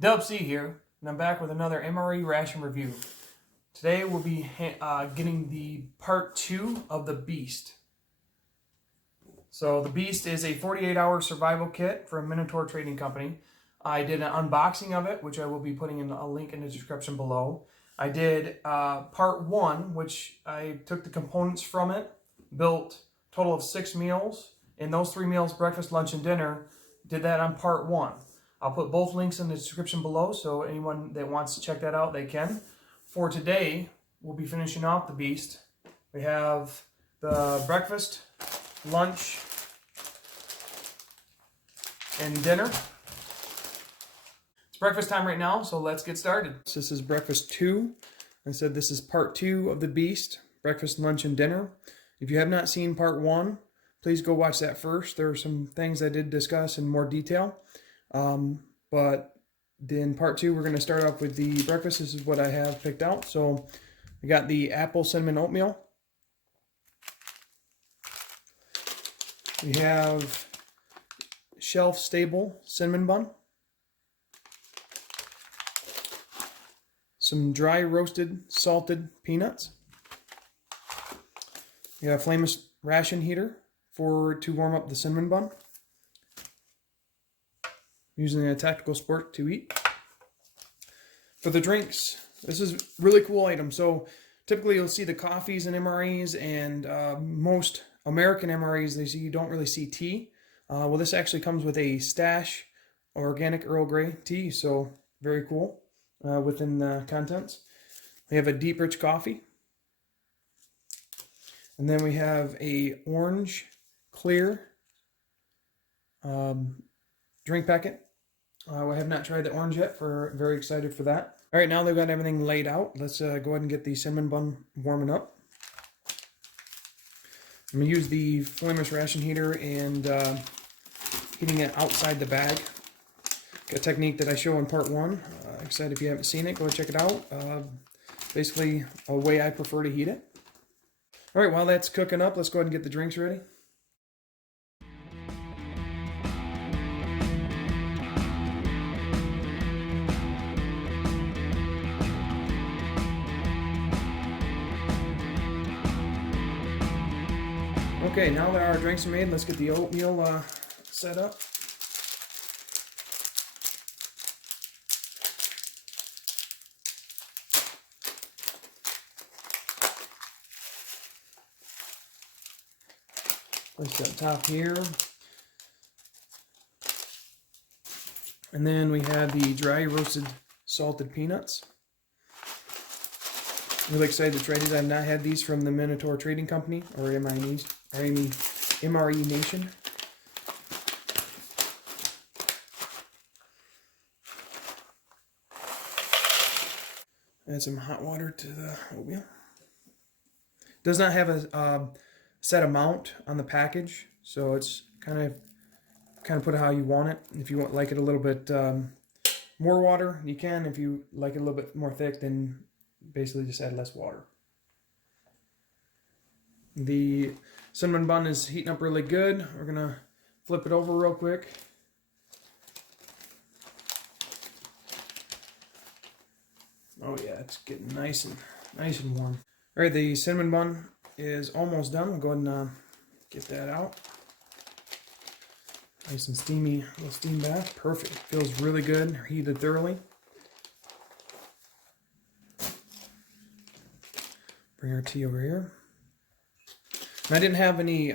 Dub C here, and I'm back with another MRE Ration review. Today we'll be getting the part 2 of the Beast. So the Beast is a 48-hour survival kit from Minotaur Trading Company. I did an unboxing of it, which I will be putting in a link in the description below. I did part 1, which I took the components from it, built a total of 6 meals, and those 3 meals, breakfast, lunch, and dinner, did that on part 1. I'll put both links in the description below, so anyone that wants to check that out, they can. For today, we'll be finishing off the Beast. We have the breakfast, lunch, and dinner. It's breakfast time right now, so let's get started. So this is breakfast 2. I said this is part 2 of the Beast, breakfast, lunch, and dinner. If you have not seen part 1, please go watch that first. There are some things I did discuss in more detail. But then part 2, we're going to start off with the breakfast. This is what I have picked out. So I got the apple cinnamon oatmeal. We have shelf stable cinnamon bun. Some dry roasted salted peanuts. We have flameless ration heater to warm up the cinnamon bun. Using a tactical sport to eat. For the drinks, this is a really cool item. So typically you'll see the coffees and MREs, and most American MREs, you don't really see tea. Well, this actually comes with a Stash organic Earl Grey tea, so very cool within the contents. We have a deep rich coffee. And then we have a orange clear drink packet. I have not tried the orange yet. Very excited for that. All right, now they've got everything laid out. Let's go ahead and get the cinnamon bun warming up. I'm going to use the flameless ration heater and heating it outside the bag. A technique that I show in part 1. Excited if you haven't seen it, go check it out. Basically, a way I prefer to heat it. All right, while that's cooking up, let's go ahead and get the drinks ready. Okay, now that our drinks are made, let's get the oatmeal set up. Place it up top here. And then we have the dry roasted salted peanuts. Really excited to try these. I've not had these from the Minotaur Trading Company or MRE Nation. Add some hot water to the oatmeal. Does not have a set amount on the package, so it's kind of put it how you want it. If you like it a little bit more water, you can. If you like it a little bit more thick, then basically just add less water. The cinnamon bun is heating up really good. We're gonna flip it over real quick. Oh yeah, it's getting nice and warm. All right, the cinnamon bun is almost done. We'll go ahead and get that out. Nice and steamy, little steam bath. Perfect. Feels really good. Heated thoroughly. Bring our tea over here. And I didn't have any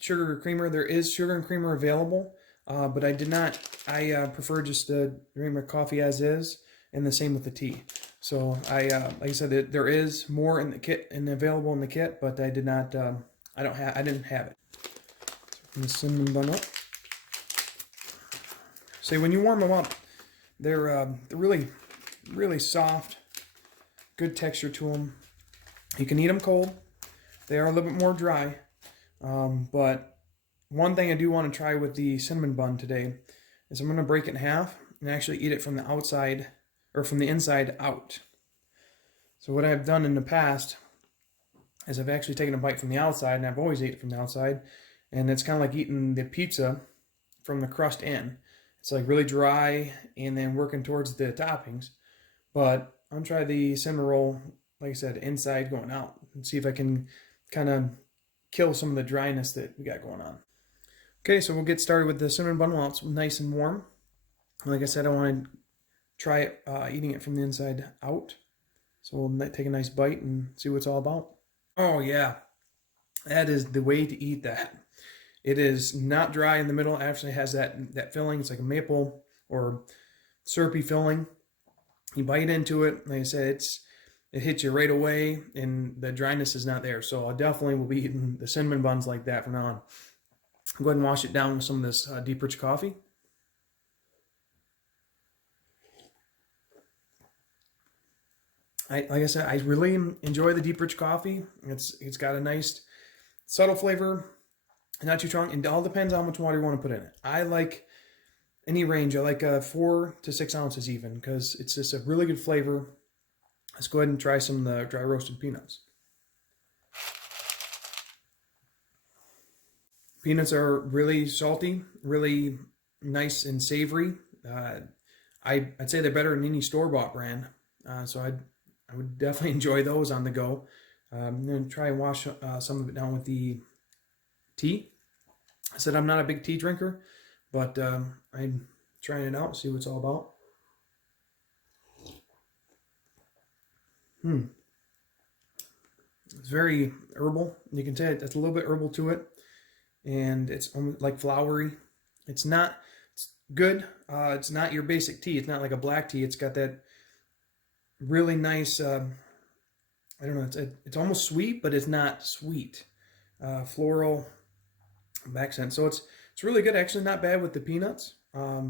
sugar or creamer. There is sugar and creamer available, but I did not. I prefer just to drink my coffee as is, and the same with the tea. So like I said, there is more in the kit and available in the kit, but I did not. I didn't have it. So the cinnamon bun up. See, when you warm them up, they're really soft. Good texture to them. You can eat them cold. They are a little bit more dry. But one thing I do want to try with the cinnamon bun today is I'm going to break it in half and actually eat it from the outside, or from the inside out. So what I've done in the past is I've actually taken a bite from the outside, and I've always ate it from the outside, and it's kind of like eating the pizza from the crust in. It's like really dry and then working towards the toppings. But I'm gonna try the cinnamon roll, like I said, inside going out and see if I can kind of kill some of the dryness that we got going on. Okay, so we'll get started with the cinnamon bun while it's nice and warm. Like I said, I want to try eating it from the inside out. So we'll take a nice bite and see what it's all about. Oh yeah, that is the way to eat that. It is not dry in the middle. It actually has that filling. It's like a maple or syrupy filling. You bite into it. Like I said, it hits you right away, and the dryness is not there. So I definitely will be eating the cinnamon buns like that from now on. Go ahead and wash it down with some of this deep rich coffee. Like I said, I really enjoy the deep rich coffee. It's got a nice subtle flavor. Not too strong, and it all depends on how much water you want to put in it. I like any range. I like 4 to 6 ounces even, because it's just a really good flavor. Let's go ahead and try some of the dry roasted peanuts. Peanuts are really salty, really nice and savory. I'd say they're better than any store-bought brand, so I would definitely enjoy those on the go. I'm going to try and wash some of it down with the tea. I said I'm not a big tea drinker, but I'm trying it out, see what it's all about. It's very herbal. You can tell it's a little bit herbal to it, and it's almost like flowery. It's good. It's not your basic tea. It's not like a black tea. It's got that really nice, I don't know, it's almost sweet, but it's not sweet. Floral accent. So it's really good. Actually, not bad with the peanuts. I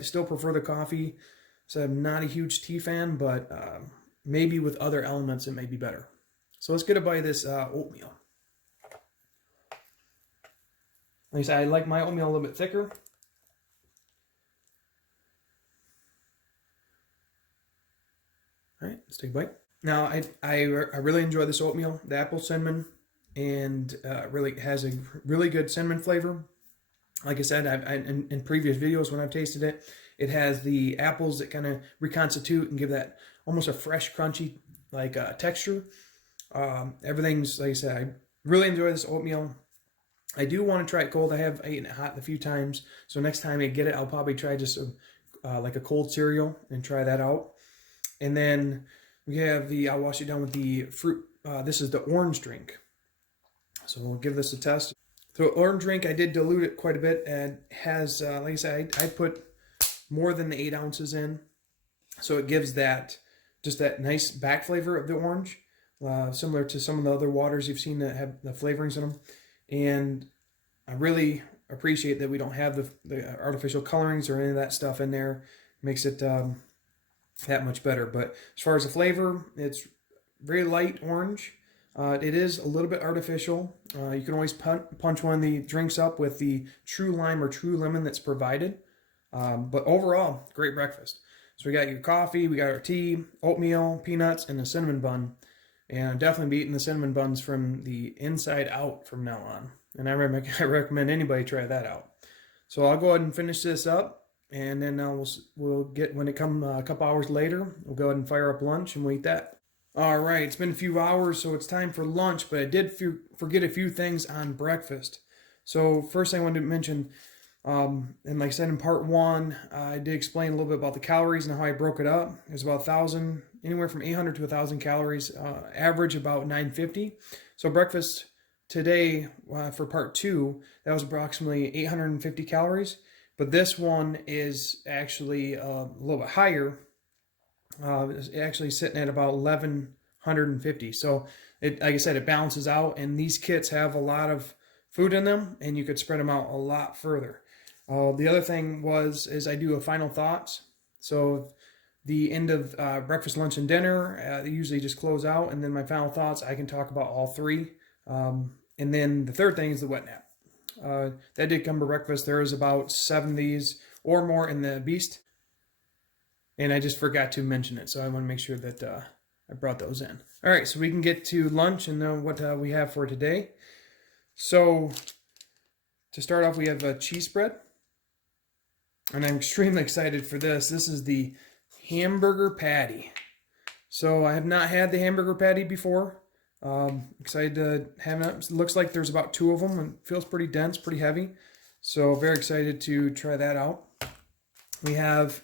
still prefer the coffee. So I'm not a huge tea fan, but maybe with other elements it may be better. So let's get a bite of this oatmeal. Like I said, I like my oatmeal a little bit thicker. All right, let's take a bite. Now, I really enjoy this oatmeal, the apple cinnamon, and really has a really good cinnamon flavor. Like I said, in previous videos when I've tasted it, it has the apples that kind of reconstitute and give that almost a fresh, crunchy texture. Everything's, like I said, I really enjoy this oatmeal. I do want to try it cold. I have eaten it hot a few times, so next time I get it, I'll probably try just like a cold cereal and try that out. And then we have I'll wash it down with the fruit. This is the orange drink. So we'll give this a test. So orange drink, I did dilute it quite a bit, and has, like I said, I put more than the 8 ounces in. So it gives just that nice back flavor of the orange, similar to some of the other waters you've seen that have the flavorings in them. And I really appreciate that we don't have the artificial colorings or any of that stuff in there. It makes it that much better. But as far as the flavor, it's very light orange. It is a little bit artificial. You can always punch one of the drinks up with the true lime or true lemon that's provided. But overall, great breakfast. So we got your coffee, we got our tea, oatmeal, peanuts, and a cinnamon bun. And I'll definitely be eating the cinnamon buns from the inside out from now on. And I recommend anybody try that out. So I'll go ahead and finish this up. And then we'll get, when it comes a couple hours later, we'll go ahead and fire up lunch and we'll eat that. All right, it's been a few hours, so it's time for lunch, but I did forget a few things on breakfast. So first I wanted to mention, and like I said in part 1, I did explain a little bit about the calories and how I broke it up. It was about 1,000, anywhere from 800 to 1,000 calories, average about 950. So breakfast today for part 2, that was approximately 850 calories, but this one is actually a little bit higher. It's actually sitting at about 1,150. So like I said, it balances out, and these kits have a lot of food in them, and you could spread them out a lot further. The other thing is I do a final thoughts. So the end of breakfast, lunch, and dinner, they usually just close out, and then my final thoughts, I can talk about all 3. And then the third thing is the wet nap. That did come to breakfast. There is about 70s or more in the Beast. And I just forgot to mention it, so I want to make sure that I brought those in. All right, so we can get to lunch and what we have for today. So to start off, we have a cheese spread. and I'm extremely excited for this. This is the hamburger patty. So I have not had the hamburger patty before. Excited to have it. It looks like there's about 2 of them and feels pretty dense, pretty heavy. So very excited to try that out. We have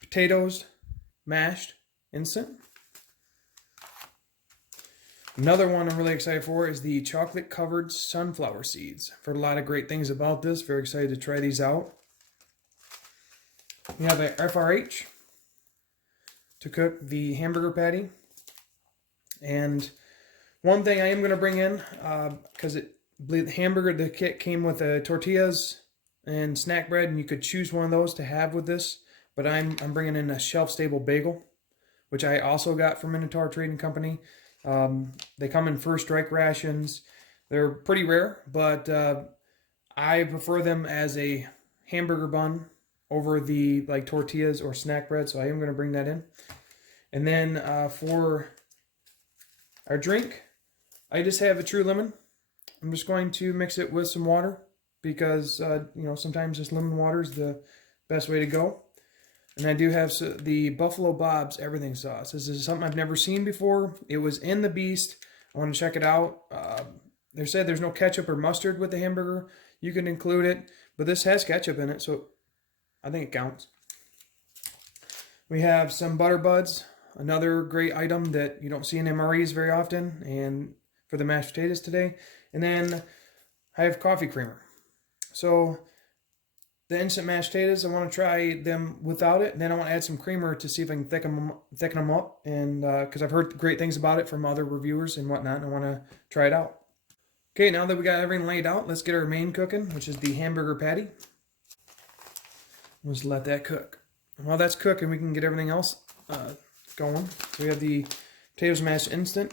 potatoes mashed instant. Another one I'm really excited for is the chocolate covered sunflower seeds. I've heard a lot of great things about this. Very excited to try these out. We have a FRH to cook the hamburger patty. And one thing I am going to bring in, because the hamburger, the kit came with tortillas and snack bread, and you could choose one of those to have with this. But I'm bringing in a shelf-stable bagel, which I also got from Minotaur Trading Company. They come in first strike rations. They're pretty rare, but I prefer them as a hamburger bun over the tortillas or snack bread, so I am going to bring that in. And then for our drink, I just have a True Lemon. I'm just going to mix it with some water because sometimes just lemon water is the best way to go. And I do have the Buffalo Bob's everything sauce. This is something I've never seen before. It was in the Beast. I want to check it out. They said there's no ketchup or mustard with the hamburger. You can include it, but this has ketchup in it, so I think it counts. We have some Butter Buds, another great item that you don't see in MREs very often, and for the mashed potatoes today. And then I have coffee creamer. So the instant mashed potatoes, I want to try them without it. And then I want to add some creamer to see if I can thicken them up. And because I've heard great things about it from other reviewers and whatnot, and I want to try it out. Okay, now that we got everything laid out, let's get our main cooking, which is the hamburger patty. Let's let that cook. While that's cooking, we can get everything else going. So we have the potatoes mashed instant.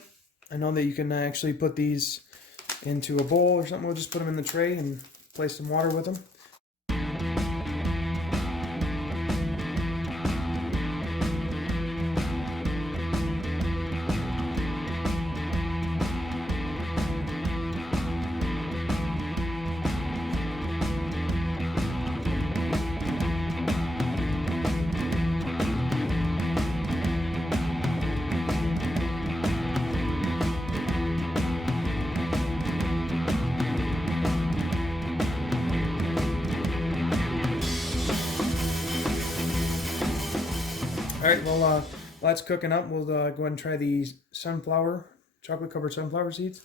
I know that you can actually put these into a bowl or something. We'll just put them in the tray and place some water with them. All right, well, while that's cooking up, we'll go ahead and try these chocolate-covered sunflower seeds.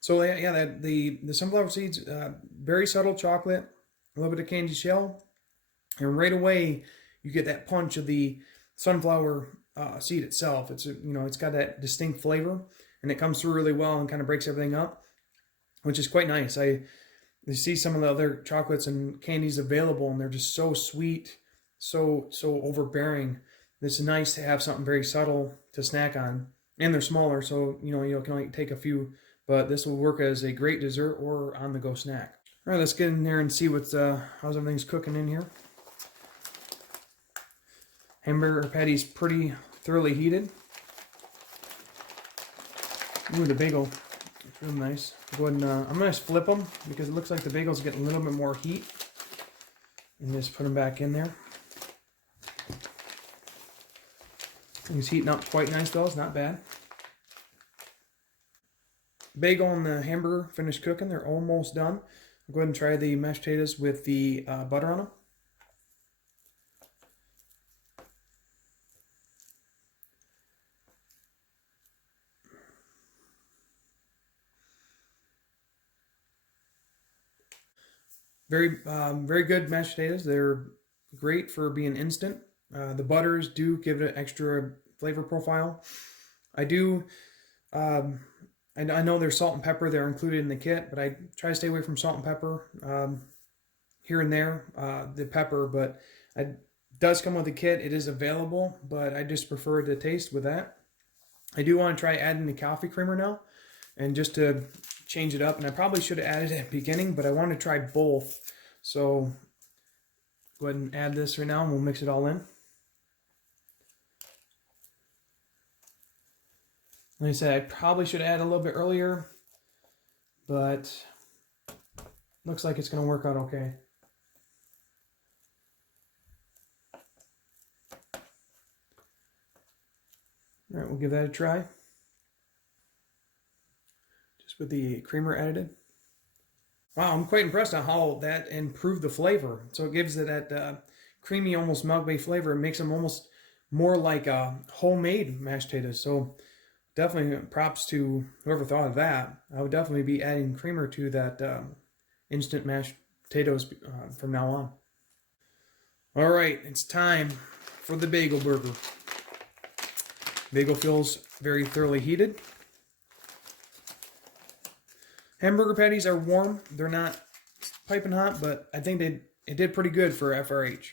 So yeah, the sunflower seeds, very subtle chocolate, a little bit of candy shell, and right away you get that punch of the sunflower seed itself. It's it's got that distinct flavor, and it comes through really well and kind of breaks everything up, which is quite nice. I see some of the other chocolates and candies available, and they're just so sweet, so overbearing. It's nice to have something very subtle to snack on, and they're smaller, so you can only take a few. But this will work as a great dessert or on-the-go snack. All right, let's get in there and see what's how's everything's cooking in here. Hamburger patty's pretty thoroughly heated. Ooh, the bagel. It's real nice. Go ahead and I'm going to flip them because it looks like the bagel's getting a little bit more heat. And just put them back in there. It's heating up quite nice though. It's not bad. Bagel and the hamburger finished cooking. They're almost done. I'll go ahead and try the mashed potatoes with the butter on them. Very good mashed potatoes. They're great for being instant. The butters do give it an extra flavor profile. I know there's salt and pepper. They're included in the kit, but I try to stay away from salt and pepper here and there, the pepper, but it does come with the kit. It is available, but I just prefer the taste with that. I do want to try adding the coffee creamer now, and just to change it up, and I probably should have added it at the beginning, but I want to try both. So go ahead and add this right now, and we'll mix it all in. Like I said, I probably should add a little bit earlier, but looks like it's going to work out okay. All right, we'll give that a try. Just with the creamer added. Wow, I'm quite impressed on how that improved the flavor. So it gives it that creamy, almost milk-based flavor. It makes them almost more like homemade mashed potatoes. So definitely props to whoever thought of that. I would definitely be adding creamer to that instant mashed potatoes from now on. All right, it's time for the bagel burger. Bagel feels very thoroughly heated. Hamburger patties are warm. They're not piping hot, but I think it did pretty good for FRH.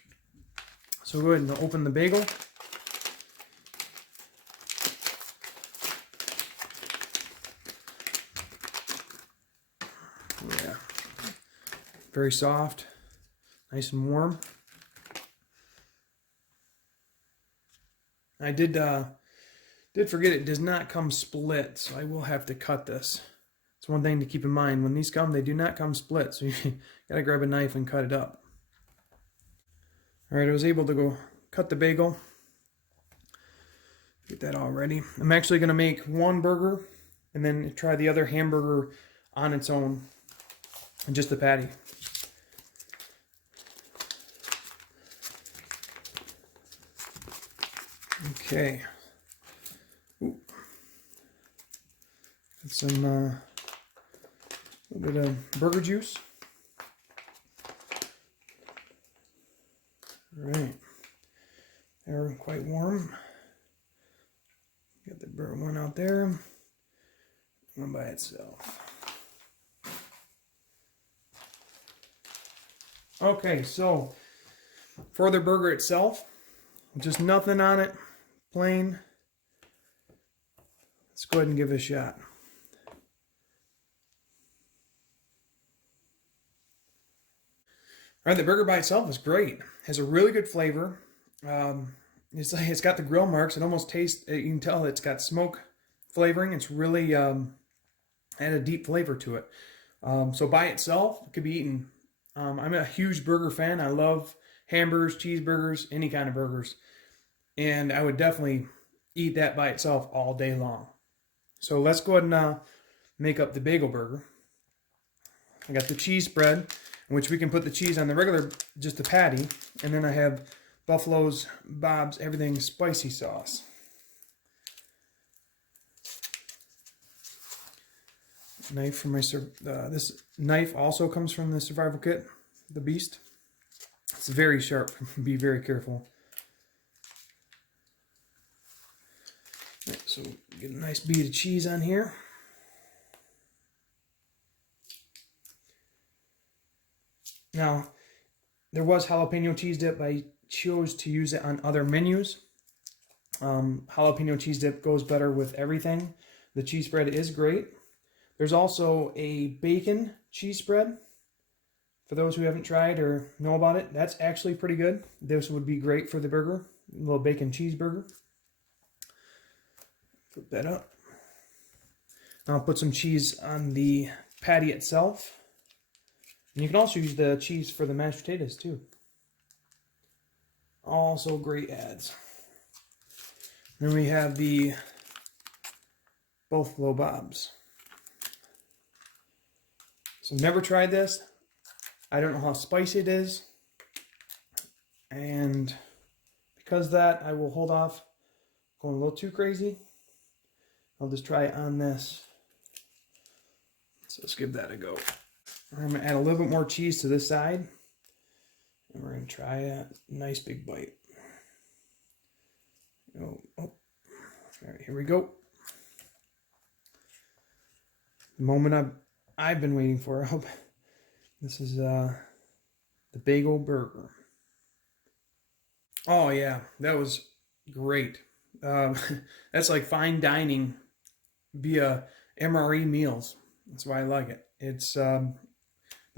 So go ahead and open the bagel. Yeah, very soft, nice and warm. I did forget it does not come split, so I will have to cut this. It's one thing to keep in mind. When these come, they do not come split, so you gotta grab a knife and cut it up. All right, I was able to go cut the bagel. Get that all ready. I'm actually gonna make one burger and then try the other hamburger on its own, and just the patty. Okay. Ooh. Got some a little bit of burger juice. All right. They're quite warm. Got the burger one out there. One by itself. Okay, so for the burger itself, just nothing on it, plain. Let's go ahead and give it a shot. All right, the burger by itself is great. Has a really good flavor. It's got the grill marks. It almost tastes. You can tell it's got smoke flavoring. It's really had a deep flavor to it. So by itself, it could be eaten. I'm a huge burger fan. I love hamburgers, cheeseburgers, any kind of burgers. And I would definitely eat that by itself all day long. So let's go ahead and make up the bagel burger. I got the cheese spread, in which we can put the cheese on the regular, just the patty. And then I have Buffalo's, Bob's, everything spicy sauce. Knife for my this knife also comes from the survival kit, the Beast. It's very sharp. Be very careful. Right, so get a nice bead of cheese on here. Now, there was jalapeno cheese dip, but I chose to use it on other menus. Jalapeno cheese dip goes better with everything. The cheese spread is great. There's also a bacon cheese spread. For those who haven't tried or know about it, that's actually pretty good. This would be great for the burger. A little bacon cheeseburger. Flip that up. I'll put some cheese on the patty itself. And you can also use the cheese for the mashed potatoes too. Also great adds. Then we have the Buffalo Bob's. So never tried this. I don't know how spicy it is. And because of that, I will hold off going a little too crazy. I'll just try it on this. So let's give that a go. I'm going to add a little bit more cheese to this side. And we're going to try a nice big bite. Oh. All right, here we go. The moment I've been waiting for. I hope this is the Bagel Burger. Oh yeah, that was great. That's like fine dining via MRE meals. That's why I like it. It's the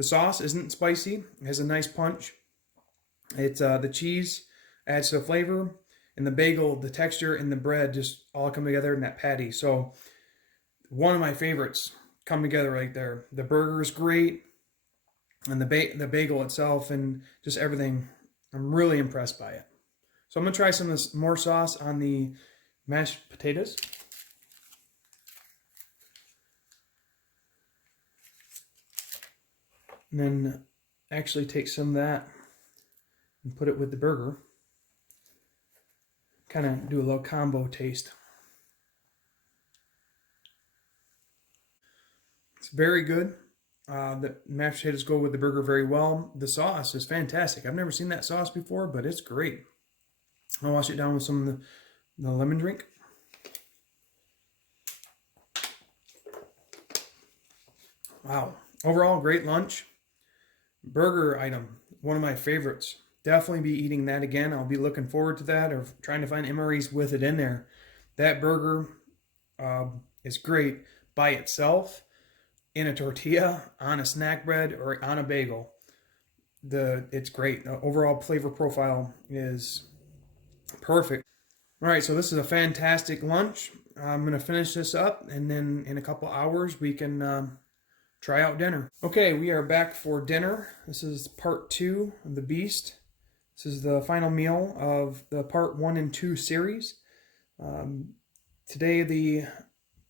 sauce isn't spicy. It has a nice punch. It's the cheese adds to the flavor. and the bagel, the texture and the bread just all come together in that patty. So one of my favorites come together right there. The burger is great, and the bagel itself and just everything. I'm really impressed by it. So I'm gonna try some of this more sauce on the mashed potatoes. And then actually take some of that and put it with the burger. Kind of do a little combo taste. It's very good. The mashed potatoes go with the burger very well. The sauce is fantastic. I've never seen that sauce before, but it's great. I'll wash it down with some of the lemon drink. Wow. Overall, great lunch. Burger item, one of my favorites. Definitely be eating that again. I'll be looking forward to that, or trying to find MREs with it in there. That burger is great by itself, in a tortilla, on a snack bread, or on a bagel. It's great. The overall flavor profile is perfect. All right, so this is a fantastic lunch. I'm going to finish this up, and then in a couple hours we can try out dinner. Okay, we are back for dinner. This is part 2 of the Beast. This is the final meal of the part 1 and 2 series. Today the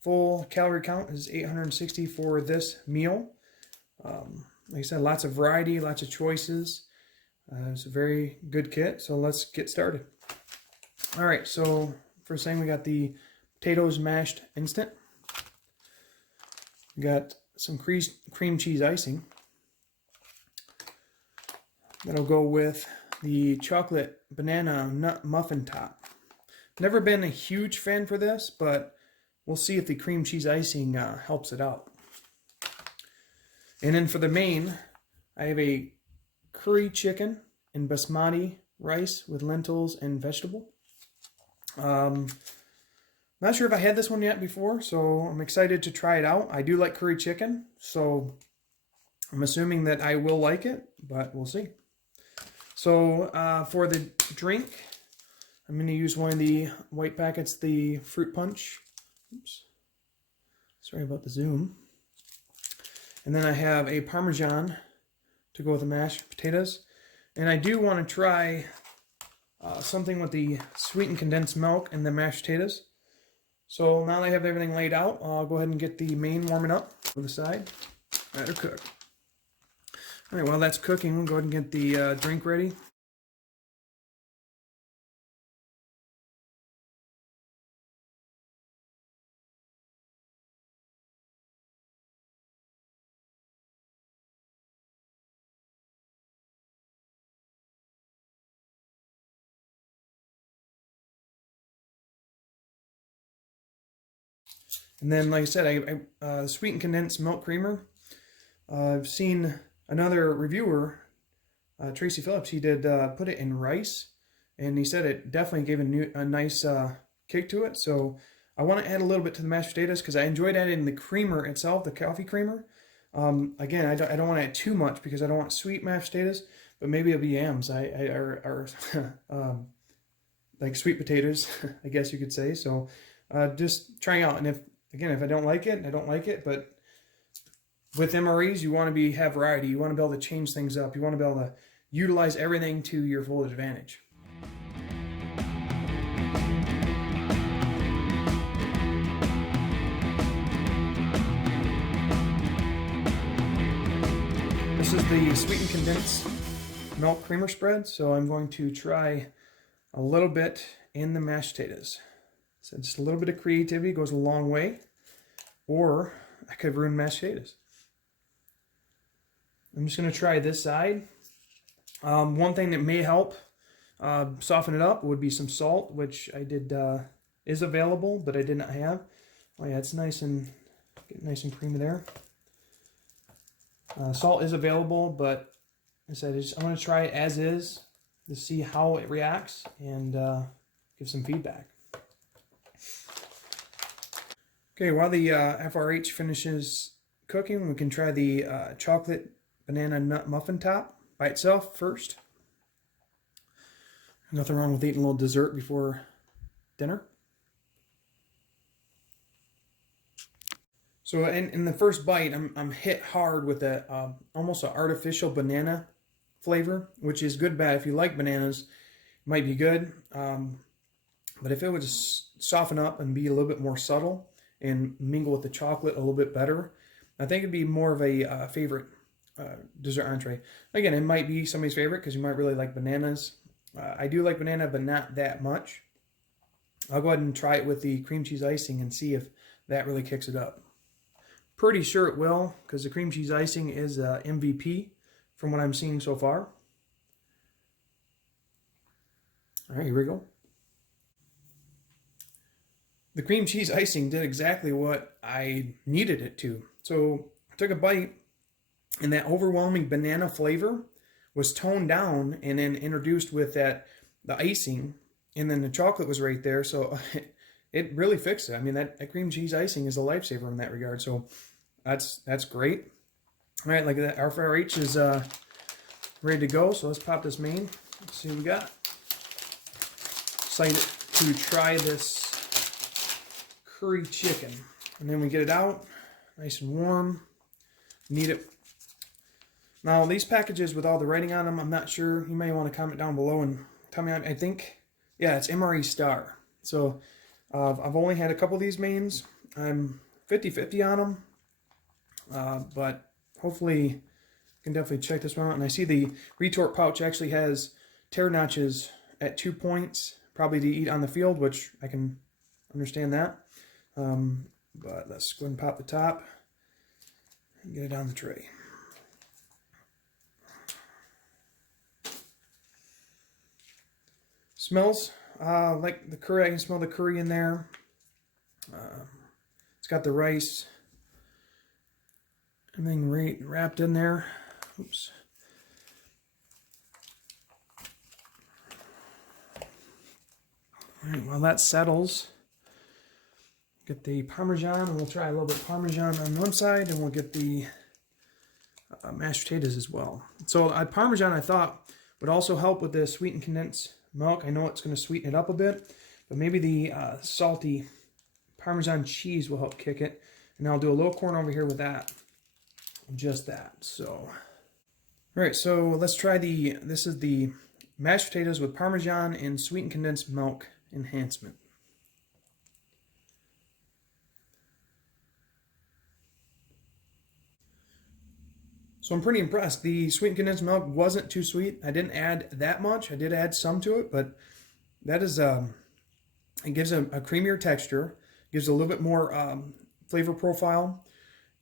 full calorie count is 860 for this meal. Like I said, lots of variety, lots of choices. It's a very good kit, so let's get started. All right, so first thing, we got the potatoes mashed instant. We got some cream cheese icing. That'll go with the chocolate banana nut muffin top. Never been a huge fan for this, but we'll see if the cream cheese icing helps it out. And then for the main, I have a curry chicken and basmati rice with lentils and vegetable. Not sure if I had this one yet before, so I'm excited to try it out. I do like curry chicken, so I'm assuming that I will like it, but we'll see. So for the drink, I'm going to use one of the white packets, the fruit punch. Oops. Sorry about the zoom. And then I have a Parmesan to go with the mashed potatoes. And I do want to try something with the sweetened condensed milk and the mashed potatoes. So now that I have everything laid out, I'll go ahead and get the main warming up to the side. Let her cook. All right, while that's cooking, we'll go ahead and get the drink ready. And then, like I said, sweetened condensed milk creamer. I've seen another reviewer, Tracy Phillips, he did put it in rice, and he said it definitely gave a nice kick to it. So I want to add a little bit to the mashed potatoes because I enjoyed adding the creamer itself, the coffee creamer. Again, I don't want to add too much because I don't want sweet mashed potatoes, but maybe it'll be yams. Or like sweet potatoes, I guess you could say. So just trying out, and if I don't like it, I don't like it. But with MREs, you want to have variety. You want to be able to change things up. You want to be able to utilize everything to your full advantage. This is the sweetened condensed milk creamer spread. So I'm going to try a little bit in the mashed potatoes. So just a little bit of creativity goes a long way, or I could ruin mashed potatoes. I'm just going to try this side. One thing that may help soften it up would be some salt, which I did is available, but I did not have. Oh yeah, it's nice and creamy there. Salt is available, but I said I'm going to try it as is to see how it reacts and give some feedback. Okay, while the FRH finishes cooking, we can try the chocolate banana nut muffin top by itself first. Nothing wrong with eating a little dessert before dinner. So in the first bite, I'm hit hard with that almost an artificial banana flavor, which is good bad. If you like bananas, it might be good. But if it would just soften up and be a little bit more subtle and mingle with the chocolate a little bit better, I think it'd be more of a favorite dessert entree. Again, it might be somebody's favorite because you might really like bananas. I do like banana, but not that much. I'll go ahead and try it with the cream cheese icing and see if that really kicks it up. Pretty sure it will, because the cream cheese icing is MVP from what I'm seeing so far. All right, here we go. The cream cheese icing did exactly what I needed it to. So I took a bite, and that overwhelming banana flavor was toned down and then introduced with the icing, and then the chocolate was right there. So it really fixed it. I mean, that cream cheese icing is a lifesaver in that regard. So that's great. All right, like that, our FRH is ready to go. So let's pop this main. Let's see what we got. Excited to try this curry chicken. And then we get it out, nice and warm. Need it. Now, these packages with all the writing on them, I'm not sure. You may want to comment down below and tell me. I think, yeah, it's MRE Star. So I've only had a couple of these mains. I'm 50-50 on them. But hopefully you can definitely check this one out. And I see the retort pouch actually has tear notches at 2 points, probably to eat on the field, which I can understand that. But let's go ahead and pop the top and get it on the tray. Smells like the curry. I can smell the curry in there. It's got the rice. Everything wrapped in there. Oops. All right, while that settles, get the Parmesan, and we'll try a little bit of Parmesan on one side, and we'll get the mashed potatoes as well. So Parmesan, I thought, would also help with the sweetened condensed milk. I know it's going to sweeten it up a bit, but maybe the salty Parmesan cheese will help kick it. And I'll do a little corn over here with that. Just that. So, all right, so let's try this is the mashed potatoes with Parmesan and sweetened condensed milk enhancement. So I'm pretty impressed. The sweetened condensed milk wasn't too sweet. I didn't add that much. I did add some to it, but that is, it gives a creamier texture, gives a little bit more flavor profile.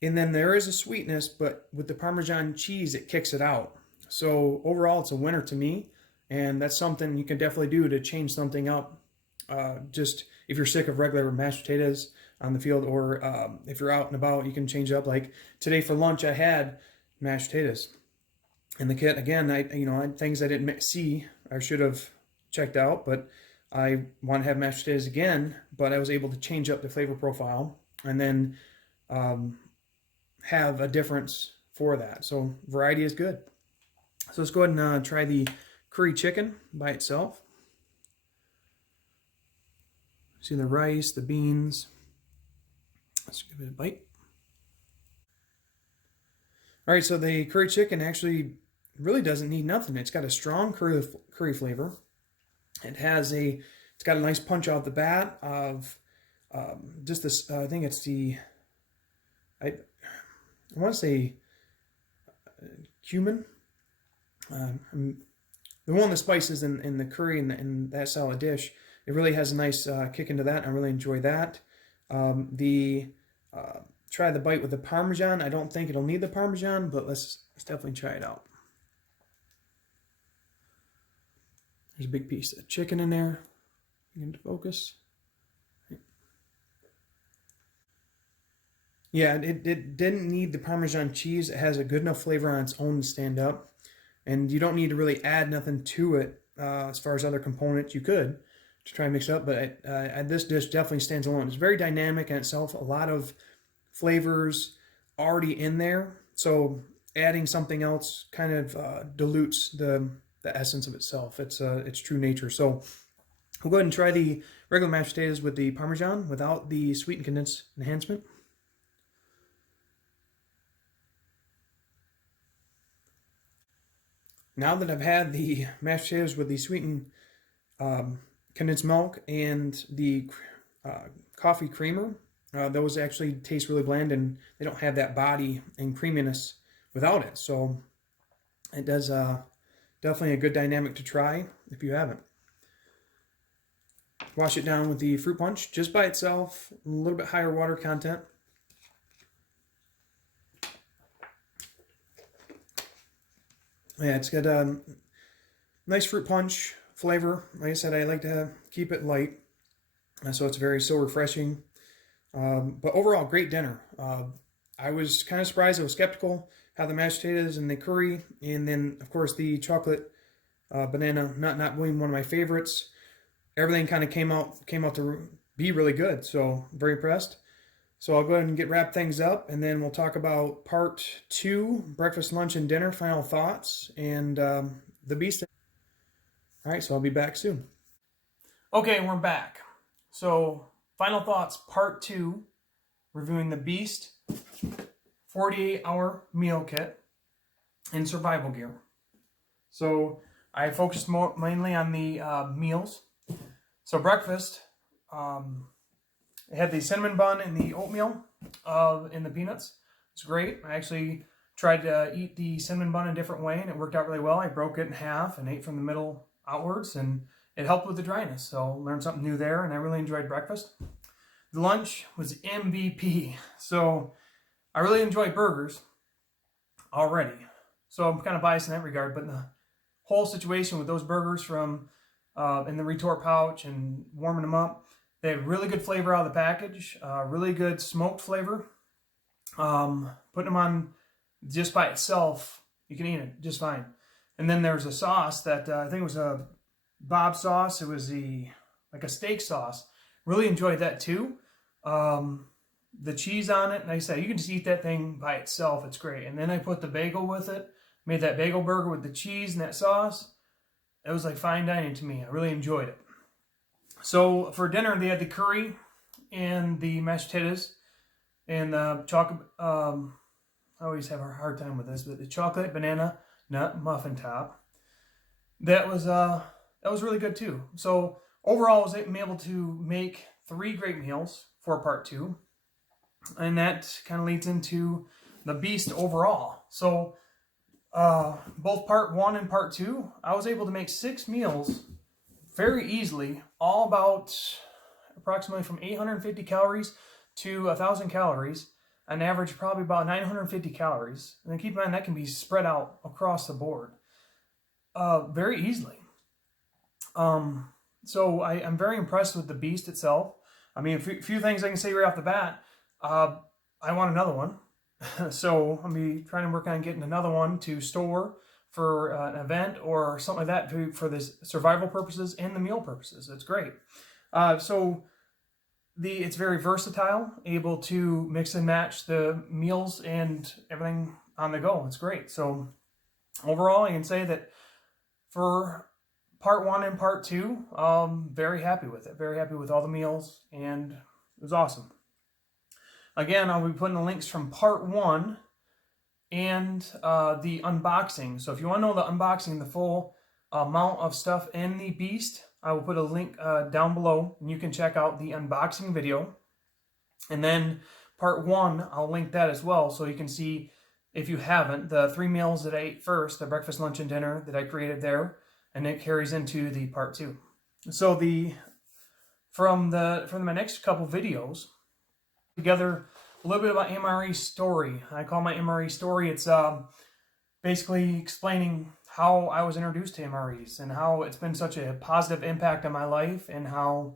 And then there is a sweetness, but with the Parmesan cheese, it kicks it out. So overall, it's a winner to me. And that's something you can definitely do to change something up. Just if you're sick of regular mashed potatoes on the field, or if you're out and about, you can change it up. Like today for lunch, I had mashed potatoes in the kit. Again, I had things I didn't see, I should have checked out, but I want to have mashed potatoes again, but I was able to change up the flavor profile and then have a difference for that. So variety is good. So let's go ahead and try the curry chicken by itself. See the rice, the beans. Let's give it a bite. All right, so the curry chicken actually really doesn't need nothing. It's got a strong curry flavor. It's got a nice punch out the bat of just this. I think it's I want to say cumin. The one of the spices in the curry and that style of dish, it really has a nice kick into that. I really enjoy that. Try the bite with the Parmesan. I don't think it'll need the Parmesan, but let's definitely try it out. There's a big piece of chicken in there. Begin to focus. Yeah, it didn't need the Parmesan cheese. It has a good enough flavor on its own to stand up. And you don't need to really add nothing to it as far as other components. You could to try and mix it up, but this dish definitely stands alone. It's very dynamic in itself. A lot of flavors already in there. So adding something else kind of dilutes the the essence of itself, its true nature. So we'll go ahead and try the regular mashed potatoes with the Parmesan without the sweetened condensed enhancement. Now that I've had the mashed potatoes with the sweetened condensed milk and the coffee creamer, those actually taste really bland, and they don't have that body and creaminess without it. So it does definitely a good dynamic to try if you haven't. Wash it down with the fruit punch just by itself, a little bit higher water content. Yeah, it's got a nice fruit punch flavor. Like I said, I like to keep it light, so it's so refreshing. But overall, great dinner. I was kind of surprised. I was skeptical how the mashed potatoes and the curry, and then of course the chocolate banana nut not being one of my favorites. Everything kind of came out to be really good. So very impressed. So I'll go ahead and wrap things up, and then we'll talk about part 2, breakfast, lunch, and dinner, final thoughts, and the beast. All right, so I'll be back soon. Okay, we're back. So final thoughts, part 2, reviewing the Beast 48-hour meal kit in survival gear. So I focused mainly on the meals. So breakfast, it had the cinnamon bun and the oatmeal and the peanuts. It's great. I actually tried to eat the cinnamon bun a different way, and it worked out really well. I broke it in half and ate from the middle outwards, and it helped with the dryness. So learned something new there, and I really enjoyed breakfast. The lunch was MVP. So I really enjoyed burgers already. So I'm kind of biased in that regard, but the whole situation with those burgers from in the retort pouch and warming them up, they have really good flavor out of the package, really good smoked flavor. Putting them on just by itself, you can eat it just fine. And then there's a sauce that I think it was a Bob sauce. It was like a steak sauce. Really enjoyed that too. The cheese on it, and like I said, you can just eat that thing by itself. It's great. And then I put the bagel with it. Made that bagel burger with the cheese and that sauce. It was like fine dining to me. I really enjoyed it. So for dinner, they had the curry and the mashed potatoes and the chocolate. I always have a hard time with this, but the chocolate banana nut muffin top. That was really good too. So overall, I was able to make 3 great meals for part 2, and that kind of leads into the Beast overall. So both part 1 and part 2, I was able to make 6 meals very easily, all about approximately from 850 calories to 1,000 calories, an average probably about 950 calories. And then keep in mind that can be spread out across the board very easily. So I'm very impressed with the Beast itself. I mean, a few things I can say right off the bat. I want another one. So I'm going to be trying to work on getting another one to store for an event or something like that for the survival purposes and the meal purposes. It's great. So it's very versatile, able to mix and match the meals and everything on the go. It's great. So overall, I can say that for part 1 and part 2, very happy with it. Very happy with all the meals, and it was awesome. Again, I'll be putting the links from part 1 and the unboxing. So if you want to know the unboxing, the full amount of stuff in the Beast, I will put a link down below, and you can check out the unboxing video. And then part 1, I'll link that as well, so you can see, if you haven't, the 3 meals that I ate first, the breakfast, lunch, and dinner that I created there, and it carries into the part 2. So from my next couple videos, together a little bit about MRE story. I call my MRE story. It's basically explaining how I was introduced to MREs and how it's been such a positive impact on my life, and how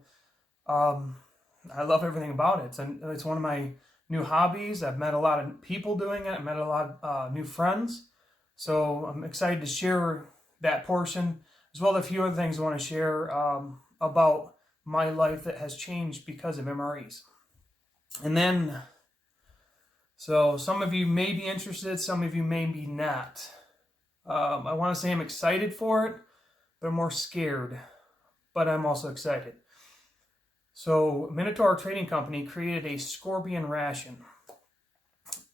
I love everything about it. It's one of my new hobbies. I've met a lot of people doing it. I've met a lot of new friends. So I'm excited to share that portion, as well as a few other things I want to share about my life that has changed because of MREs. And then, so some of you may be interested, some of you may be not. I want to say I'm excited for it, but I'm more scared. But I'm also excited. So Minotaur Trading Company created a scorpion ration.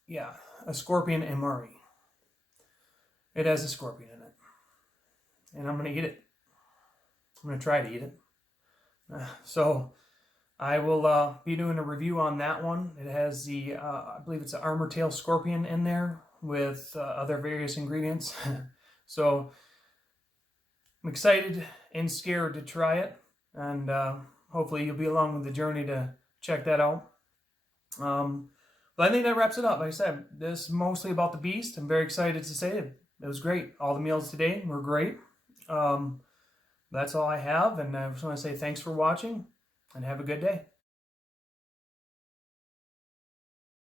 Yeah, a scorpion MRE. It has a scorpion in it. And I'm going to eat it. I'm going to try to eat it. So I will be doing a review on that one. It has the, I believe it's an armor tail scorpion in there with other various ingredients. So I'm excited and scared to try it. And hopefully you'll be along with the journey to check that out. But I think that wraps it up. Like I said, this is mostly about the beast. I'm very excited to say it. It was great. All the meals today were great. That's all I have. And I just want to say thanks for watching and have a good day.